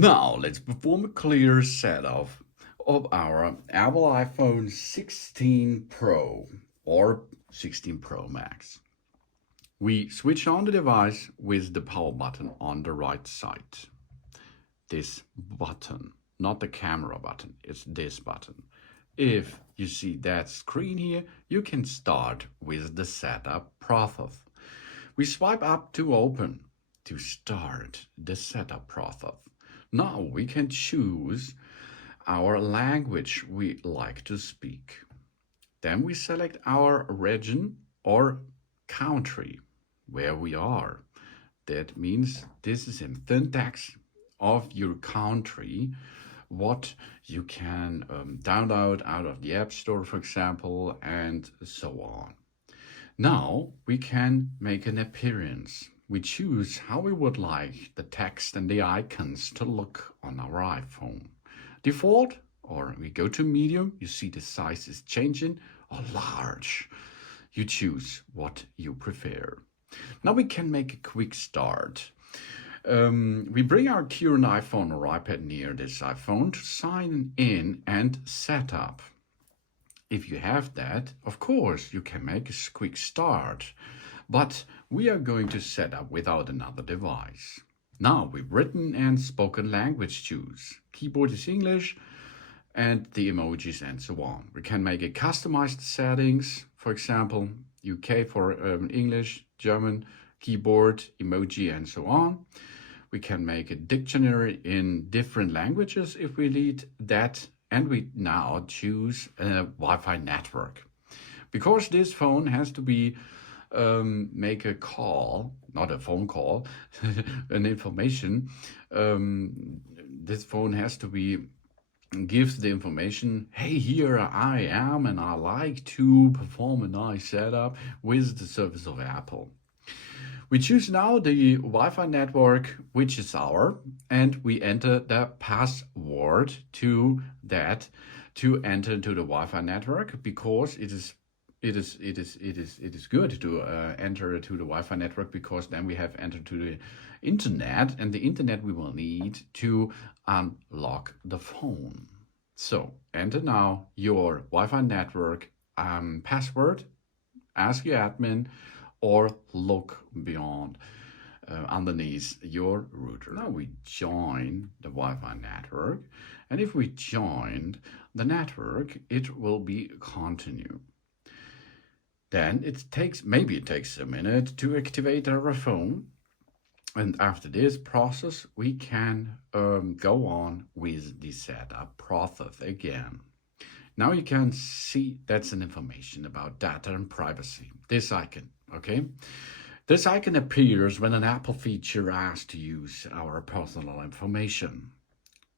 Now let's perform a clear setup of our Apple iPhone 16 Pro or 16 Pro Max. We switch on the device with the power button on the right side. This button, not the camera button, it's this button. If you see that screen here, you can start with the setup process. We swipe up to open to start the setup process. Now we can choose our language we like to speak. Then we select our region or country where we are. That means this is in syntax of your country, what you can download out of the App Store, for example, and so on. Now we can make an appearance. We choose how we would like the text and the icons to look on our iPhone. Default, or we go to medium, you see the size is changing, or large. You choose what you prefer. Now we can make a quick start. We bring our current iPhone or iPad near this iPhone to sign in and set up. If you have that, of course, you can make a quick start, but we are going to set up without another device. Now we've written and spoken language choose. Keyboard is English and the emojis and so on. We can make a customized settings, for example, UK for English, German, keyboard, emoji and so on. We can make a dictionary in different languages if we need that. And we now choose a Wi-Fi network. Because this phone has to be make a call, not a phone call, an information. This phone has to be gives the information, hey, here I am and I like to perform a nice setup with the service of Apple. We choose now the Wi-Fi network, which is our, and we enter the password to that to enter into the Wi-Fi network because it is good to enter to the Wi-Fi network because then we have entered to the internet, and the internet we will need to unlock the phone. So enter now your Wi-Fi network password, ask your admin, or look beyond underneath your router. Now we join the Wi-Fi network, and if we joined the network, it will be continue. Then maybe it takes a minute to activate our phone, and after this process, we can go on with the setup process again. Now you can see that's an information about data and privacy. This icon, okay? This icon appears when an Apple feature asks to use our personal information.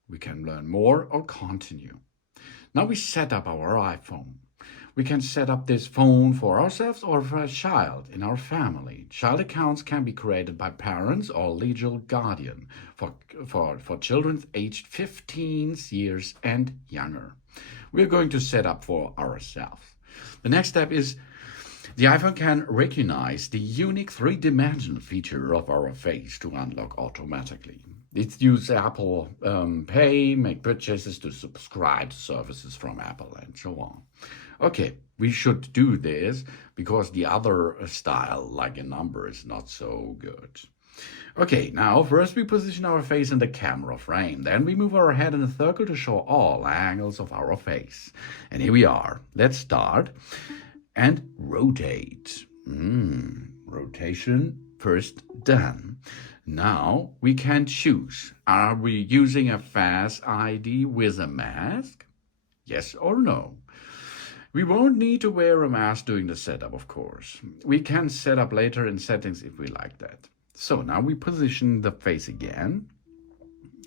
We can learn more or continue. Now we set up our iPhone. We can set up this phone for ourselves or for a child in our family. Child accounts can be created by parents or legal guardian for children aged 15 years and younger. We're going to set up for ourselves. The next step is the iPhone can recognize the unique three-dimensional feature of our face to unlock automatically. It uses Apple Pay, make purchases to subscribe to services from Apple and so on. Okay, we should do this because the other style, like a number, is not so good. Okay, now first we position our face in the camera frame. Then we move our head in a circle to show all angles of our face. And here we are. Let's start and rotate. Rotation first done. Now we can choose. Are we using a Face ID with a mask? Yes or no? We won't need to wear a mask during the setup, of course. We can set up later in settings if we like that. So now we position the face again.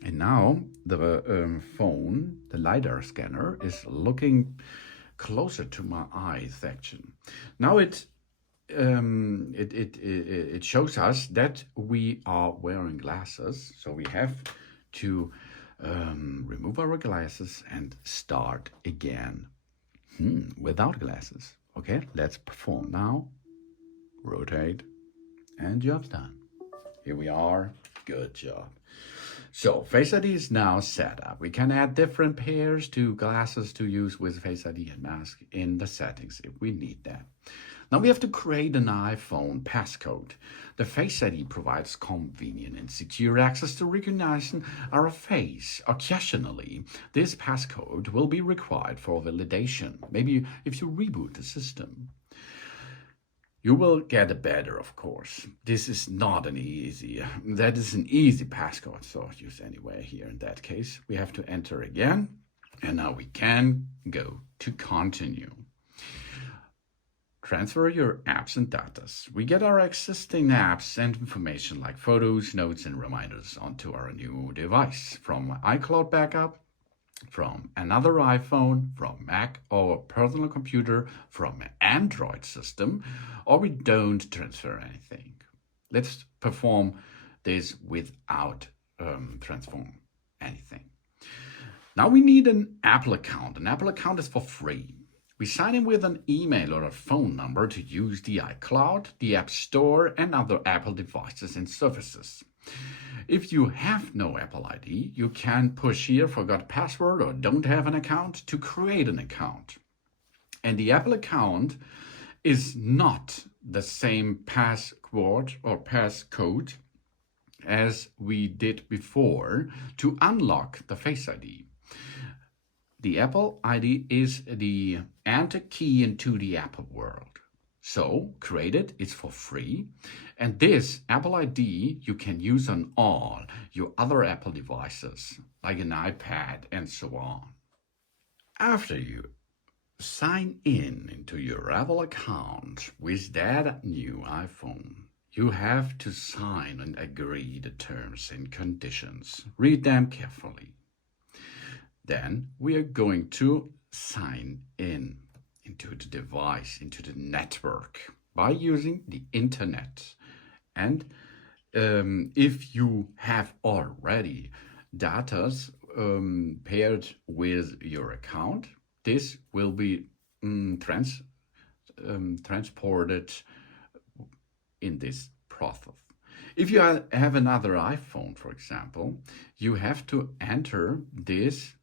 And now the phone, the LiDAR scanner, is looking closer to my eye section. Now it shows us that we are wearing glasses. So we have to remove our glasses and start again. Without glasses. Okay, let's perform now. Rotate, and job's done. Here we are. Good job. So Face ID is now set up. We can add different pairs to glasses to use with Face ID and mask in the settings if we need that. Now we have to create an iPhone passcode. The Face ID provides convenient and secure access to recognizing our face. Occasionally, this passcode will be required for validation, maybe if you reboot the system. You will get a better, of course. This is not an easy, that is an easy passcode, so use anyway here in that case. We have to enter again, and now we can go to continue. Transfer your apps and datas. We get our existing apps and information like photos, notes, and reminders onto our new device from iCloud backup, from another iPhone, from Mac or personal computer, from an Android system, or we don't transfer anything. Let's perform this without transform anything. Now we need an Apple account. An Apple account is for free. We sign in with an email or a phone number to use the iCloud, the App Store, and other Apple devices and services. If you have no Apple ID, you can push here forgot password or don't have an account to create an account. And the Apple account is not the same password or passcode as we did before to unlock the Face ID. The Apple ID is the enter key into the Apple world. So create it, it's for free. And this Apple ID you can use on all your other Apple devices, like an iPad and so on. After you sign in into your Apple account with that new iPhone, you have to sign and agree the terms and conditions. Read them carefully. Then we are going to sign in into the device, into the network by using the internet. And if you have already data paired with your account, this will be transported in this process. If you have another iPhone, for example, you have to enter this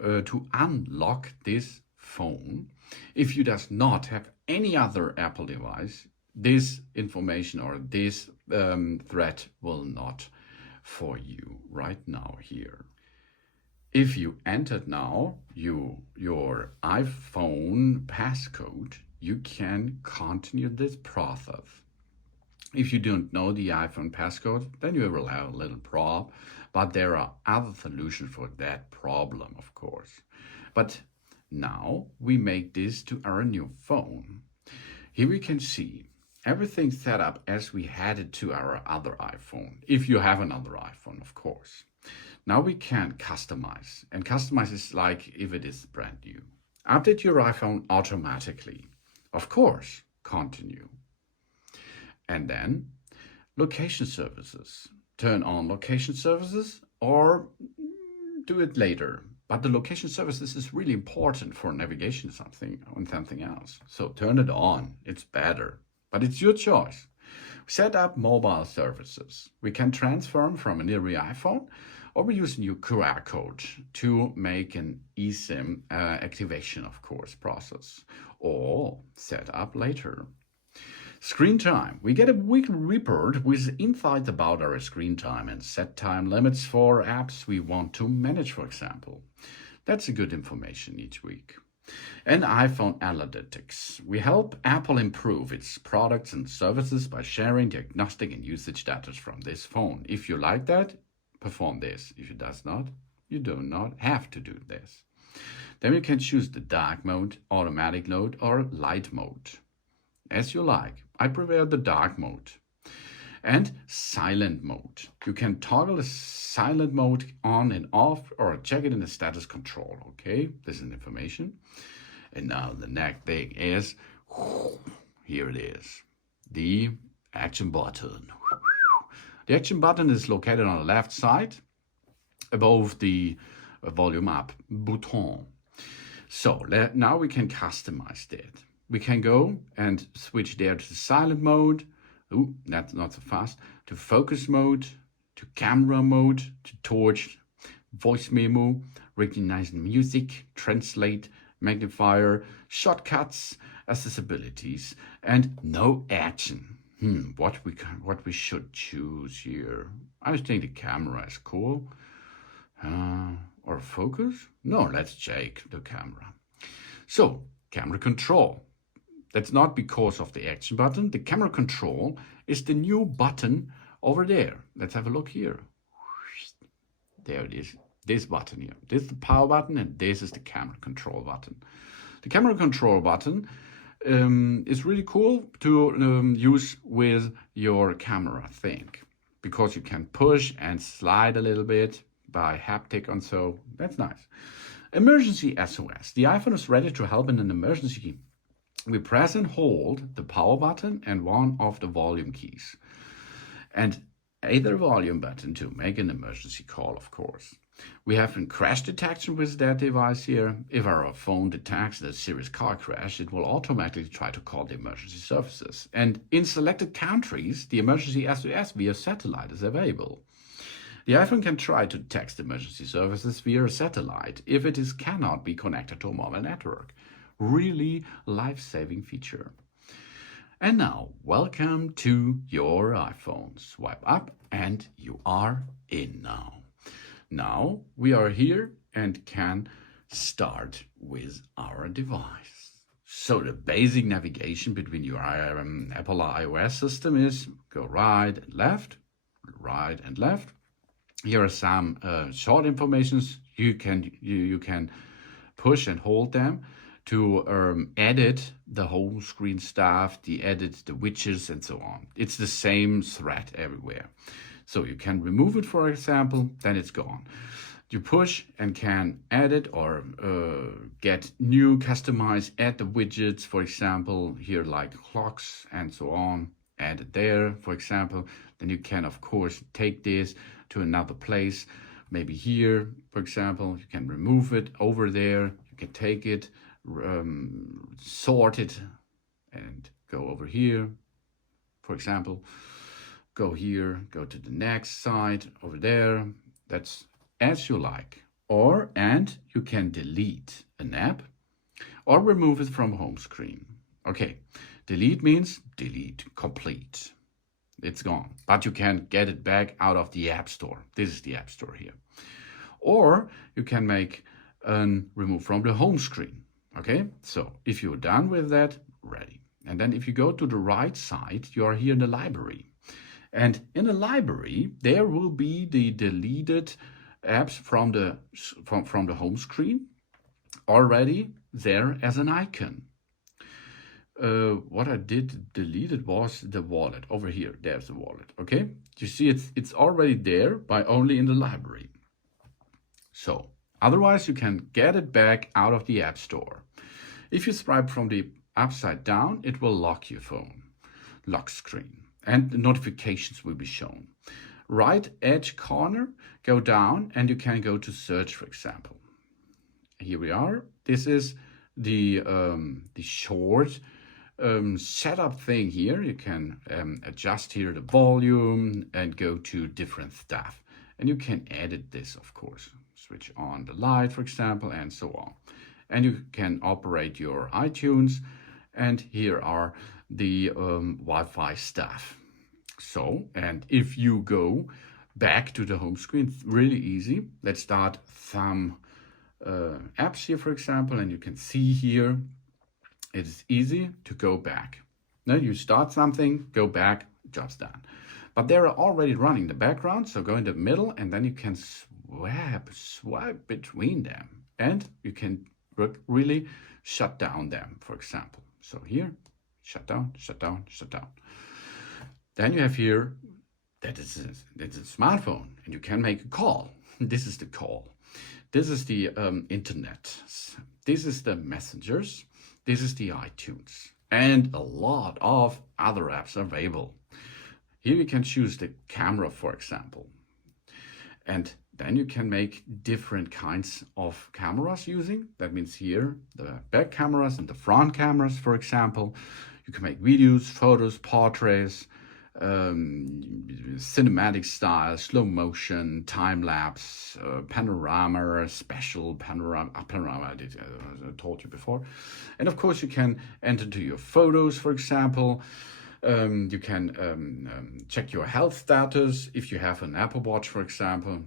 to unlock this phone. If you does not have any other Apple device, this information or this thread will not for you right now here. If you entered now your iPhone passcode, you can continue this process. If you don't know the iPhone passcode, then you will have a little problem, but there are other solutions for that problem, of course. But now we make this to our new phone. Here we can see everything set up as we had it to our other iPhone, if you have another iPhone, of course. Now we can customize, and customize is like if it is brand new. Update your iPhone automatically. Of course, continue. And then location services. Turn on location services or do it later. But the location services is really important for navigation on something else. So turn it on, it's better, but it's your choice. Set up mobile services. We can transform from a nearby iPhone, or we use a new QR code to make an eSIM activation, of course, process, or set up later. Screen time. We get a weekly report with insights about our screen time and set time limits for apps we want to manage, for example. That's a good information each week. And iPhone analytics. We help Apple improve its products and services by sharing diagnostic and usage data from this phone. If you like that, perform this. If it does not, you do not have to do this. Then you can choose the dark mode, automatic mode, or light mode. As you like. I prefer the dark mode. And silent mode. You can toggle the silent mode on and off or check it in the status control. Okay, this is information. And now the next thing is, here it is, the action button. The action button is located on the left side above the volume up button. So now we can customize that. We can go and switch there to silent mode. Ooh, that's not so fast. To focus mode, to camera mode, to torch, voice memo, recognize music, translate, magnifier, shortcuts, accessibilities, and no action. What we should choose here? I think the camera is cool. Or focus? No, let's check the camera. So, camera control. That's not because of the action button. The camera control is the new button over there. Let's have a look here. There it is. This button here. This is the power button and this is the camera control button. The camera control button is really cool to use with your camera thing because you can push and slide a little bit by haptic and so that's nice. Emergency SOS. The iPhone is ready to help in an emergency. We press and hold the power button and one of the volume keys. And either volume button to make an emergency call, of course. We have crash detection with that device here. If our phone detects a serious car crash, it will automatically try to call the emergency services. And in selected countries, the emergency SOS via satellite is available. The iPhone can try to text emergency services via satellite if it cannot be connected to a mobile network. Really life-saving feature. And now, welcome to your iPhone. Swipe up and you are in now. Now we are here and can start with our device. So the basic navigation between your Apple iOS system is go right and left, right and left. Here are some short informations. You can push and hold them to edit the home screen stuff, the widgets and so on. It's the same thread everywhere. So you can remove it, for example, then it's gone. You push and can edit or get new customized, add the widgets, for example, here like clocks and so on, add it there, for example. Then you can, of course, take this to another place, maybe here, for example. You can remove it over there. You can take it, sort it and go over here, for example, go here, go to the next side over there. That's as you like. And you can delete an app or remove it from home screen. Okay, delete means delete, complete. It's gone, but you can get it back out of the App Store. This is the App Store here. Or you can make remove from the home screen. Okay, so if you're done with that, ready. And then if you go to the right side, you are here in the library. And in the library, there will be the deleted apps from the home screen already there as an icon. What I did deleted was the wallet over here. There's the wallet. Okay, you see it's already there by only in the library. So otherwise you can get it back out of the App Store. If you swipe from the upside down, it will lock your phone, lock screen, and the notifications will be shown. Right edge corner, go down and you can go to search, for example. Here we are. This is the short setup thing here. You can adjust here the volume and go to different stuff. And you can edit this, of course. Switch on the light, for example, and so on. And you can operate your iTunes. And here are the Wi-Fi stuff. So, and if you go back to the home screen, it's really easy. Let's start some apps here, for example, and you can see here, it is easy to go back. Now you start something, go back, job's done. But they're already running the background, so go in the middle and then you can swipe between them. And you can really shut down them, for example. So here, shut down, shut down, shut down. Then you have here, that is a smartphone and you can make a call. This is the call. This is the internet. This is the messengers. This is the iTunes. And a lot of other apps are available. Here you can choose the camera, for example. And then you can make different kinds of cameras using. That means here, the back cameras and the front cameras, for example. You can make videos, photos, portraits, cinematic style, slow motion, time lapse, panorama, special panorama I told you before. And of course, you can enter to your photos, for example. You can check your health status if you have an Apple Watch, for example.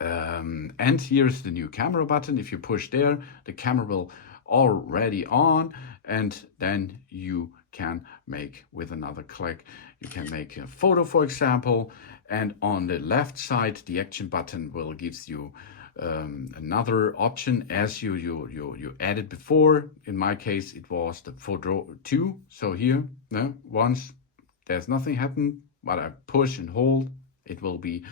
And here's the new camera button. If you push there, the camera will already on, and then you can make, with another click, you can make a photo, for example. And on the left side, the action button will gives you another option as you added before. In my case, it was the photo 2. So here, once there's nothing happen, but I push and hold, it will be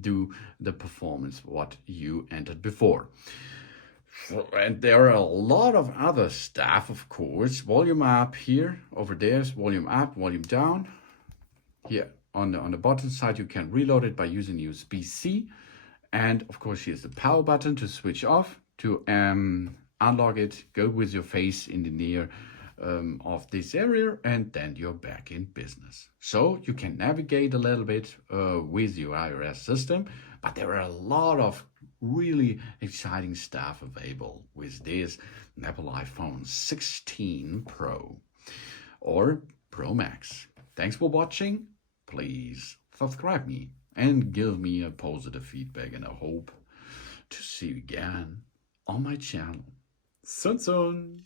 do the performance what you entered before. And there are a lot of other stuff, of course. Volume up here, over there's volume up, volume down. Here on the bottom side, you can reload it by using USB-C. And of course, here's the power button to switch off. To unlock it, go with your face in the near of this area, and then you're back in business. So you can navigate a little bit with your iOS system, but there are a lot of really exciting stuff available with this Apple iPhone 16 Pro or Pro Max. Thanks for watching. Please subscribe me and give me a positive feedback, and I hope to see you again on my channel soon.